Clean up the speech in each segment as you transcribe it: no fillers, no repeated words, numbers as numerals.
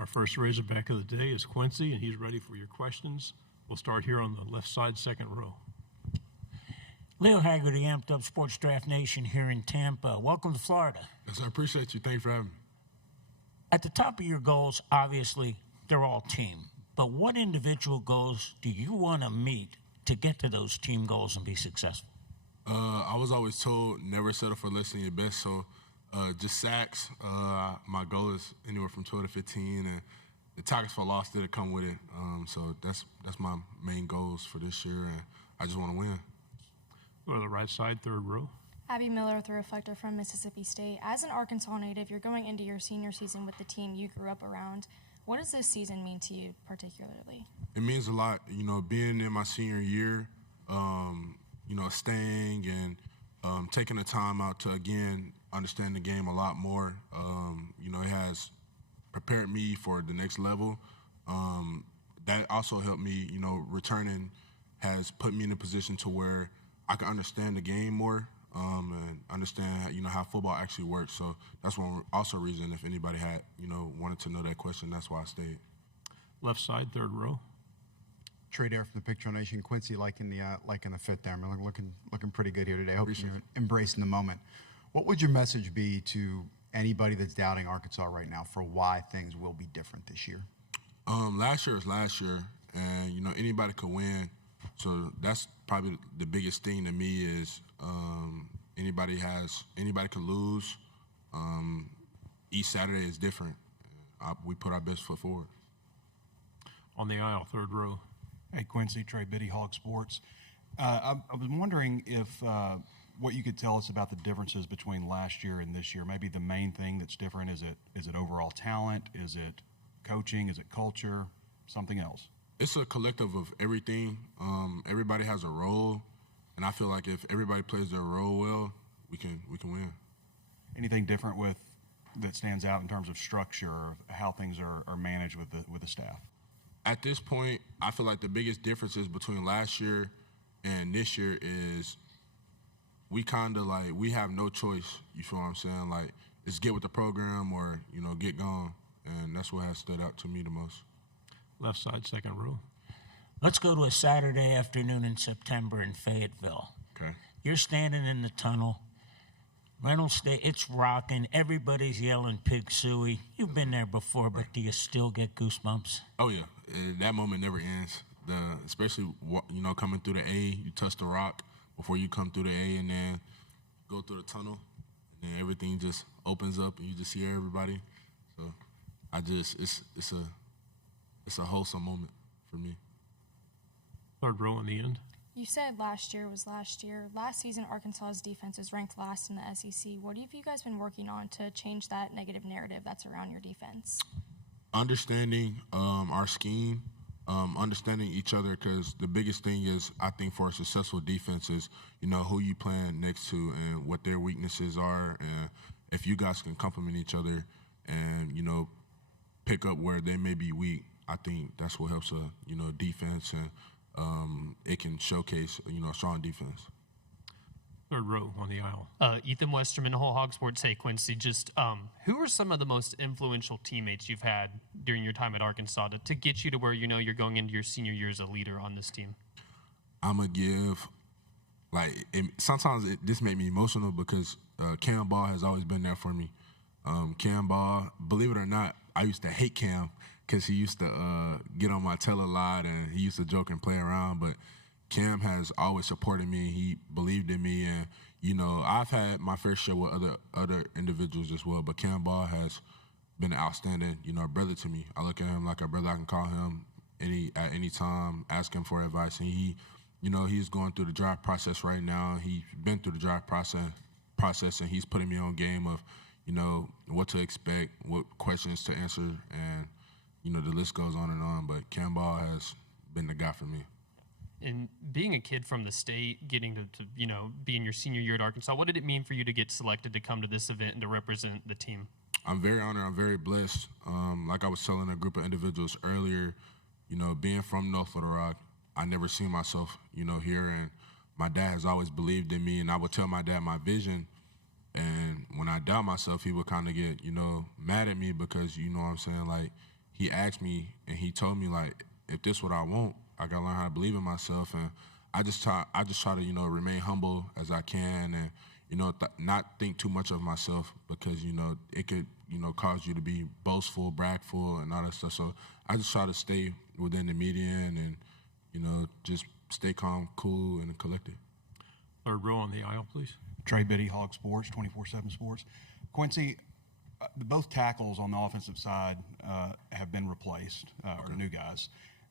Our first Razorback of the day is Quincy, and he's ready for your questions. We'll start here on the left side, second row. Leo Haggerty, Amped Up Sports Draft Nation here in Tampa. Welcome to Florida. Yes, I appreciate you. Thanks for having me. At the top of your goals, obviously, they're all team. But what individual goals do you want to meet to get to those team goals and be successful? I was always told never settle for less than your best, so just sacks. My goal is anywhere from 12 to 15, and the tackles for loss did come with it. So that's my main goals for this year, and I just want to win. Go to the right side, third row. Abby Miller, the reflector from Mississippi State. As an Arkansas native, you're going into your senior season with the team you grew up around. What does this season mean to you particularly? It means a lot. Being in my senior year, staying and taking the time out to, again, understand the game a lot more. It has prepared me for the next level. That also helped me, returning has put me in a position to where I can understand the game more and understand, how football actually works. So that's one also reason if anybody had, wanted to know that question, that's why I stayed. Left side, third row. Trey there from the Picture Nation. Quincy, liking the fit there. I'm looking pretty good here today. I hope you're embracing the moment. What would your message be to anybody that's doubting Arkansas right now for why things will be different this year? Last year is last year, and anybody could win. So that's probably the biggest thing to me is anybody can lose. Each Saturday is different. We put our best foot forward. On the aisle, third row. Hey, Quincy, Trey Biddy, Hog Sports. I was wondering if what you could tell us about the differences between last year and this year. Maybe the main thing that's different, is it overall talent? Is it coaching? Is it culture? Something else? It's a collective of everything. Everybody has a role, and I feel like if everybody plays their role well, we can win. Anything different that stands out in terms of structure, or how things are managed with the staff? At this point, I feel like the biggest differences between last year and this year is we have no choice. You feel what I'm saying? Like, it's get with the program or get gone, and that's what has stood out to me the most. Left side, second row. Let's go to a Saturday afternoon in September in Fayetteville. Okay. You're standing in the tunnel. Reynolds State, it's rocking. Everybody's yelling Pig Suey. You've been there before, but do you still get goosebumps? Oh, yeah. That moment never ends. Especially, coming through the A, you touch the rock before you come through the A, and then go through the tunnel, and then everything just opens up, and you just hear everybody. So it's a wholesome moment for me. Third row in the end. You said last year was last year. Last season, Arkansas's defense is ranked last in the SEC. What have you guys been working on to change that negative narrative that's around your defense? Understanding our scheme, understanding each other, because the biggest thing is, I think, for a successful defense is, who you playing next to and what their weaknesses are, and if you guys can complement each other and, pick up where they may be weak, I think that's what helps a, defense, and it can showcase, a strong defense. Third row on the aisle. Ethan Westerman, Whole Hog Sports. Hey, Quincy, just who are some of the most influential teammates you've had during your time at Arkansas to get you to where you're going into your senior year as a leader on this team? I'm going to give, sometimes this made me emotional because Cam Ball has always been there for me. Cam Ball, believe it or not, I used to hate Cam because he used to get on my tail a lot and he used to joke and play around, but Cam has always supported me. He believed in me, and I've had my fair share with other individuals as well. But Cam Ball has been an outstanding, brother to me. I look at him like a brother. I can call him at any time, ask him for advice. And he, he's going through the draft process right now. He's been through the draft process, and he's putting me on game of, what to expect, what questions to answer, and the list goes on and on. But Cam Ball has been the guy for me. And being a kid from the state, getting to be in your senior year at Arkansas, what did it mean for you to get selected to come to this event and to represent the team? I'm very honored. I'm very blessed. Like I was telling a group of individuals earlier, being from North Little Rock, I never seen myself, here. And my dad has always believed in me, and I would tell my dad my vision. And when I doubt myself, he would kind of get, mad at me because, what I'm saying, like, he asked me and he told me, like, if this what I want, I gotta learn how to believe in myself. And I just try to, you know, remain humble as I can, and, you know, not think too much of myself, because, you know, it could, you know, cause you to be boastful, bragful, and all that stuff. So I just try to stay within the median and, you know, just stay calm, cool, and collected. Third row on the aisle, please. Trey Biddy, Hog Sports, 24/7 Sports. Quincy, both tackles on the offensive side have been replaced, or new guys.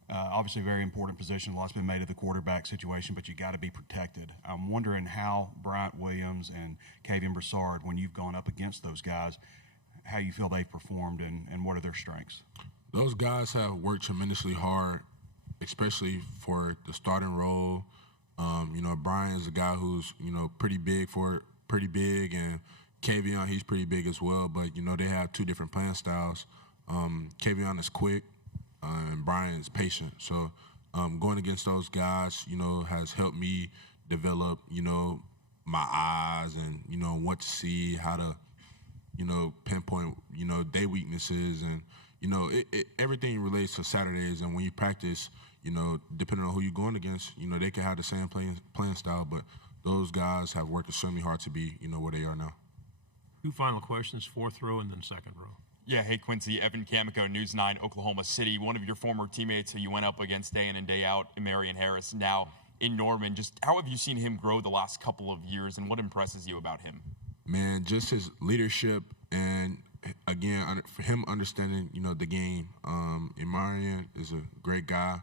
Obviously, a very important position. A lot's been made of the quarterback situation, but you got to be protected. I'm wondering how Bryant Williams and Kavian Broussard, when you've gone up against those guys, how you feel they've performed and what are their strengths? Those guys have worked tremendously hard, especially for the starting role. You know, Brian is a guy who's, you know, pretty big, and Kavion, he's pretty big as well, but, you know, they have two different playing styles. Kavion is quick, and Brian is patient. So going against those guys, you know, has helped me develop, you know, my eyes and, you know, what to see, how to, you know, pinpoint, you know, their weaknesses. And, you know, everything relates to Saturdays. And when you practice, you know, depending on who you're going against, you know, they can have the same playing style, but those guys have worked extremely hard to be, you know, where they are now. Two final questions, fourth row and then second row. Yeah, hey, Quincy, Evan Camico, News 9, Oklahoma City. One of your former teammates who you went up against day in and day out, Marion Harris, now in Norman. Just how have you seen him grow the last couple of years, and what impresses you about him? Man, just his leadership, and again, for him understanding, you know, the game. Marion is a great guy.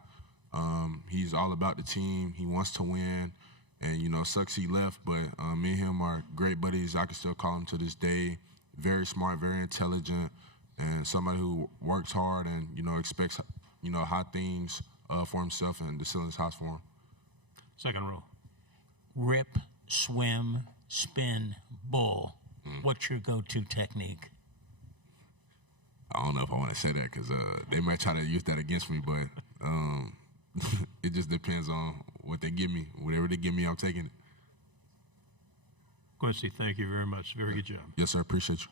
He's all about the team. He wants to win. And, you know, sucks he left, but me and him are great buddies. I can still call him to this day. Very smart, very intelligent, and somebody who works hard and, you know, expects, you know, high things for himself and the ceiling's house for him. Second row. Rip, swim, spin, bull. What's your go-to technique? I don't know if I want to say that because they might try to use that against me, but it just depends on what they give me. Whatever they give me, I'm taking it. Quincy, thank you very much. Very good job. Yes, sir. Appreciate you.